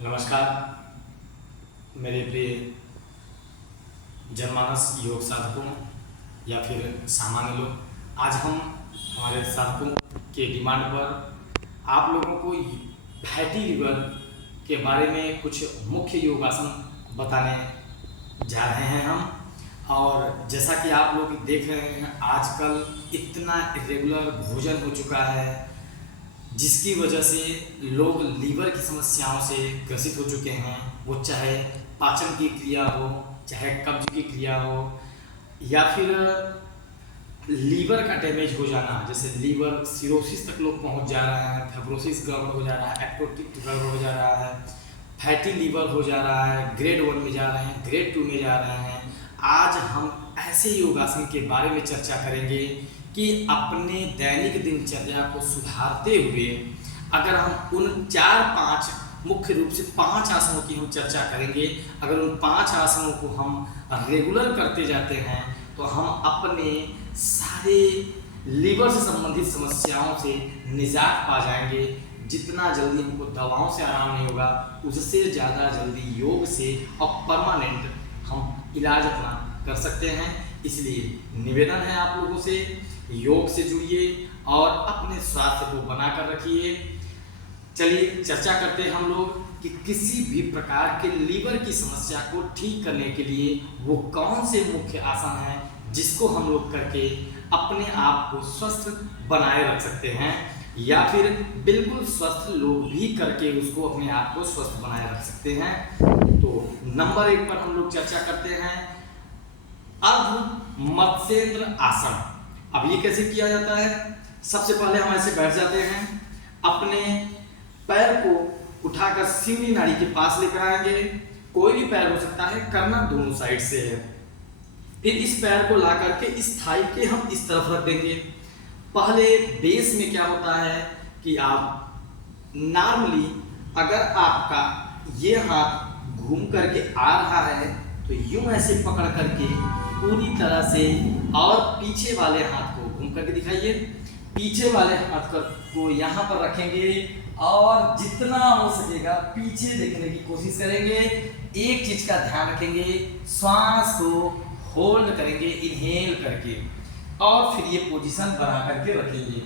नमस्कार मेरे प्रिय जनमानस योग साधकों या फिर सामान्य लोग। आज हम हमारे साधकों के डिमांड पर आप लोगों को फैटी लिवर के बारे में कुछ मुख्य योगासन बताने जा रहे हैं हम। और जैसा कि आप लोग देख रहे हैं, आजकल इतना इरेगुलर भोजन हो चुका है जिसकी वजह से लोग लीवर की समस्याओं से ग्रसित हो चुके हैं। वो चाहे पाचन की क्रिया हो, चाहे कब्ज की क्रिया हो, या फिर लीवर का डैमेज हो जाना, जैसे लीवर सिरोसिस तक लोग पहुंच जा रहे हैं, फाइब्रोसिस गड़बड़ हो जा रहा है, एक्टोटिक गड़बड़ हो जा रहा है, फैटी लीवर हो जा रहा है, ग्रेड 1 में जा रहे हैं, ग्रेड 2 में जा रहे हैं। आज हम ऐसे योगासन के बारे में चर्चा करेंगे कि अपने दैनिक दिनचर्या को सुधारते हुए अगर हम उन 4-5 मुख्य रूप से 5 आसनों की हम चर्चा करेंगे, अगर उन 5 आसनों को हम रेगुलर करते जाते हैं तो हम अपने सारे लीवर से संबंधित समस्याओं से निजात पा जाएंगे। जितना जल्दी हमको दवाओं से आराम नहीं होगा, उससे ज़्यादा जल्दी योग से और परमानेंट हम इलाज अपना कर सकते हैं। इसलिए निवेदन है आप लोगों से, योग से जुड़िए और अपने स्वास्थ्य को बनाकर रखिए। चलिए चर्चा करते हैं हम लोग कि किसी भी प्रकार के लीवर की समस्या को ठीक करने के लिए वो कौन से मुख्य आसन हैं जिसको हम लोग करके अपने आप को स्वस्थ बनाए रख सकते हैं, या फिर बिल्कुल स्वस्थ लोग भी करके उसको अपने आप को स्वस्थ बनाए रख सकते हैं। तो नंबर 1 पर हम लोग चर्चा करते हैं अर्ध मत्स्येंद्र आसन। अब ये कैसे किया जाता है? सबसे पहले हम ऐसे बैठ जाते हैं, अपने पैर को उठाकर सीढ़ी नाड़ी के पास लेकर आएंगे। कोई भी पैर हो सकता है, करना दोनों साइड से है। फिर इस पैर को ला करके इस थाई के हम इस तरफ रख देंगे। पहले बेस में क्या होता है कि आप नॉर्मली अगर आपका ये हाथ घूम करके आ रहा है तो यूं ऐसे पकड़ करके पूरी तरह से, और पीछे वाले हाथ को घूम करके दिखाइए। पीछे वाले हाथ को यहाँ पर रखेंगे और जितना हो सकेगा पीछे देखने की कोशिश करेंगे। एक चीज का ध्यान रखेंगे, श्वास को होल्ड करेंगे इनहेल करके, और फिर ये पोजीशन बना करके रखेंगे।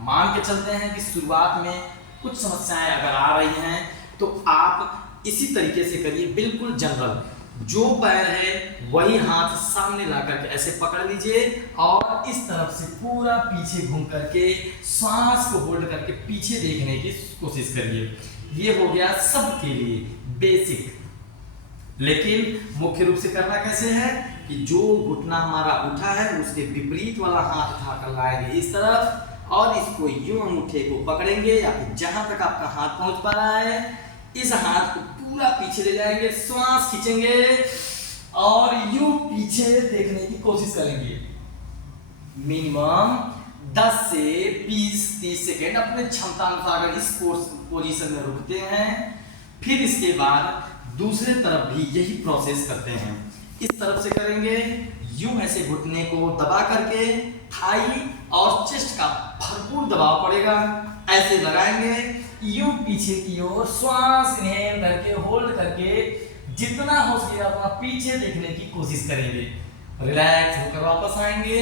मान के चलते हैं कि शुरुआत में कुछ समस्याएं अगर आ रही हैं तो आप इसी तरीके से करिए, बिल्कुल जनरल। जो पैर है वही हाथ सामने ला करके ऐसे पकड़ लीजिए और इस तरफ से पूरा पीछे घूम करके श्वास को होल्ड करके पीछे देखने की कोशिश करिए। ये हो गया सबके लिए बेसिक। लेकिन मुख्य रूप से करना कैसे है कि जो घुटना हमारा उठा है उसके विपरीत वाला हाथ उठाकर लाएंगे इस तरफ, और इसको यूं अंगूठे को पकड़ेंगे या फिर जहां तक आपका हाथ पहुंच पा रहा है इस हाथ को पूरा पीछे ले जाएंगे, श्वास खींचेंगे और यूं पीछे देखने की कोशिश करेंगे। मिनिमम 10 से 20-30 सेकेंड अपने क्षमता अनुसार इस पोजीशन में रुकते हैं। फिर इसके बाद दूसरे तरफ भी यही प्रोसेस करते हैं। इस तरफ से करेंगे, यूं ऐसे घुटने को दबा करके थाई और चेस्ट का भरपूर दबाव पड़ेगा, ऐसे लगाएंगे, यूं पीछे की ओर श्वास इनहेल करके होल्ड करके जितना हो सके उतना पीछे देखने की कोशिश करेंगे। रिलैक्स होकर वापस आएंगे।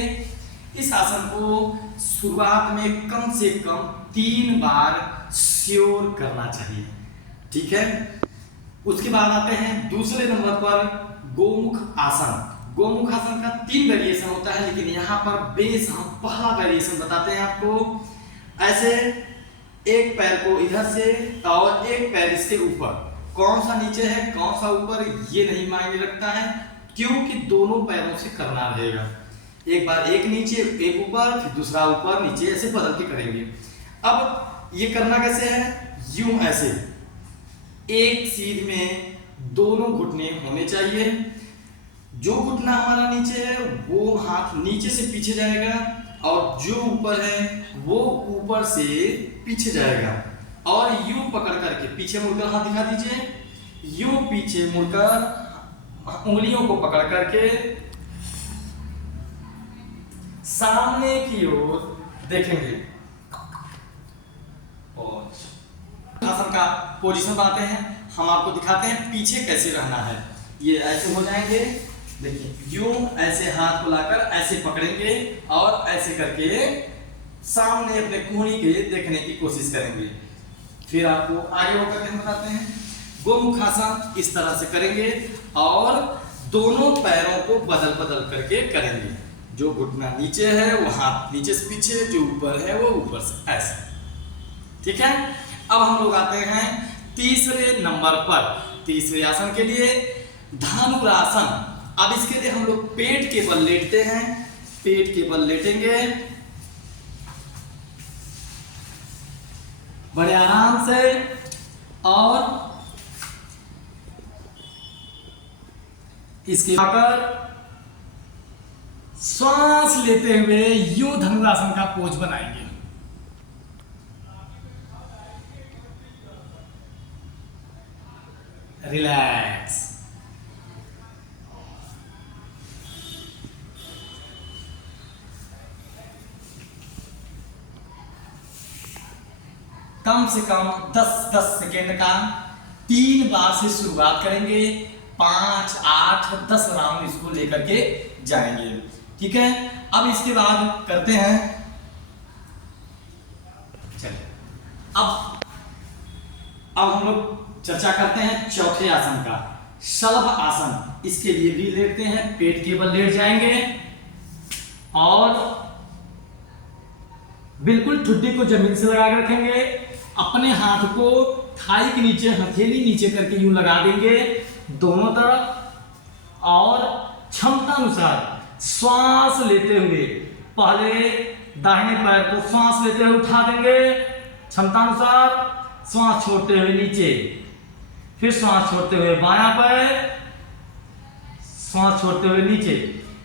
इस आसन को शुरुआत में कम से कम 3 बार श्योर करना चाहिए, ठीक है। उसके बाद आते हैं दूसरे नंबर पर गोमुख आसन। गोमुख आसन का 3 वेरिएशन होता है, लेकिन यहाँ पर बेस हम पहला वेरिएशन बताते हैं आपको। ऐसे एक पैर को इधर से और एक पैर इसके ऊपर, कौन सा नीचे है कौन सा ऊपर ये नहीं मायने रखता है, क्योंकि दोनों पैरों से करना रहेगा। एक बार एक नीचे एक ऊपर, फिर दूसरा ऊपर नीचे, ऐसे बदल के करेंगे। अब ये करना कैसे है, यूं ऐसे एक सीध में दोनों घुटने होने चाहिए। जो घुटना हमारा नीचे है वो हाथ नीचे से पीछे जाएगा और जो ऊपर है वो ऊपर से पीछे जाएगा। और यूं पकड़ करके पीछे मुड़कर हाथ दिखा दीजिए, यूं पीछे मुड़कर उंगलियों को पकड़ करके सामने की ओर देखेंगे। और आसन का पोजीशन बनाते हैं, हम आपको दिखाते हैं पीछे कैसे रहना है। ये ऐसे हो जाएंगे, देखिए यूं ऐसे हाथ को लाकर ऐसे पकड़ेंगे और ऐसे करके सामने अपने कोहनी के देखने की कोशिश करेंगे। फिर आपको आगे होकर के हम बताते हैं। गोमुखासन इस तरह से करेंगे और दोनों पैरों को बदल बदल करके करेंगे। जो घुटना नीचे है वो हाथ नीचे से पीछे, जो ऊपर है वो ऊपर से ऐसे, ठीक है। अब हम लोग आते हैं तीसरे नंबर पर। तीसरे आसन के लिए धनुरासन। अब इसके लिए हम लोग पेट के बल लेटते हैं, पेट के बल लेटेंगे बड़े आराम से और इसके आकर श्वास लेते हुए यूं धनुरासन का पोज बनाएंगे। रिलैक्स। कम से कम 10-10 सेकेंड का 3 बार से शुरुआत करेंगे। 5, 8, 10 राउंड इसको लेकर के जाएंगे, ठीक है। अब इसके बाद करते हैं, चलिए अब हम लोग चर्चा करते हैं चौथे आसन का, शलभ आसन। इसके लिए भी लेटते हैं, पेट के बल लेट जाएंगे और बिल्कुल ठुड्डी को जमीन से लगा के रखेंगे। अपने हाथ को थाई के नीचे, हथेली नीचे करके यूं लगा देंगे दोनों तरफ और क्षमता अनुसार श्वास लेते हुए पहले दाहिने पैर को श्वास लेते हुए उठा देंगे, क्षमता अनुसार श्वास छोड़ते हुए नीचे, फिर श्वास छोड़ते हुए बायां पैर, श्वास छोड़ते हुए नीचे।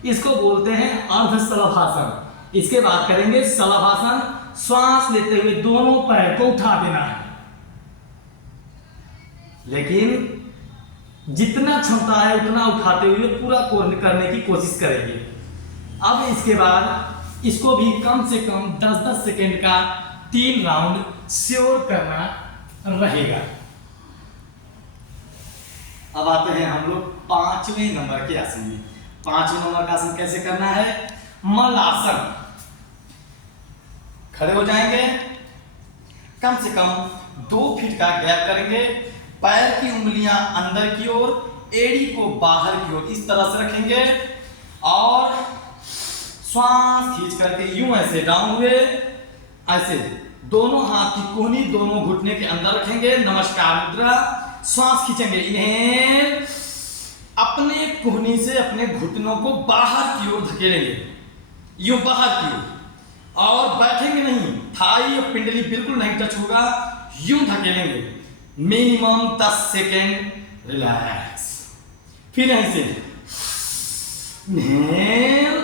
इसको बोलते हैं अर्ध शलभासन। इसके बाद करेंगे शलभासन। श्वास लेते हुए दोनों पैर को उठा देना है, लेकिन जितना क्षमता है उतना उठाते हुए पूरा करने की कोशिश करेंगे। अब इसके बाद इसको भी कम से कम 10-10 सेकेंड का 3 राउंड श्योर करना रहेगा। अब आते हैं हम लोग 5वें नंबर के आसन में। 5वें नंबर का आसन कैसे करना है? मलासन। खड़े हो जाएंगे, कम से कम 2 फीट का गैप करेंगे, पैर की उंगलियां अंदर की ओर, एड़ी को बाहर की ओर इस तरह से रखेंगे और श्वास खींच करके यूं ऐसे डाउन हुए, ऐसे दोनों हाथ की कोहनी दोनों घुटने के अंदर रखेंगे, नमस्कार मुद्रा। श्वास खींचेंगे, इन्हेल, अपने कोहनी से अपने घुटनों को बाहर की ओर धकेलेंगे, यूं बाहर की ओर, और बैठेंगे नहीं, थाई और पिंडली बिल्कुल नहीं टच होगा, यूं धकेलेंगे मिनिमम 10 सेकेंड। रिलैक्स। फिर ऐसे इनहेल,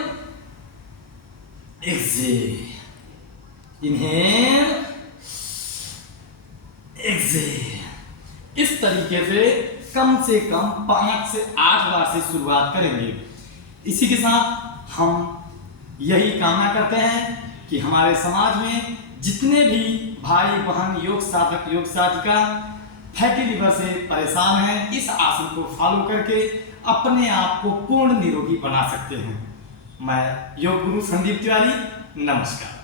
एक्सहेल, इनहेल, एक्सहेल। इस तरीके से कम 5 से 8 बार से शुरुआत करेंगे। इसी के साथ हम यही कामना करते हैं कि हमारे समाज में जितने भी भाई बहन योग साधक योग साधिका फैटी लिवर से परेशान हैं, इस आसन को फॉलो करके अपने आप को पूर्ण निरोगी बना सकते हैं। मैं योग गुरु संदीप तिवारी, नमस्कार।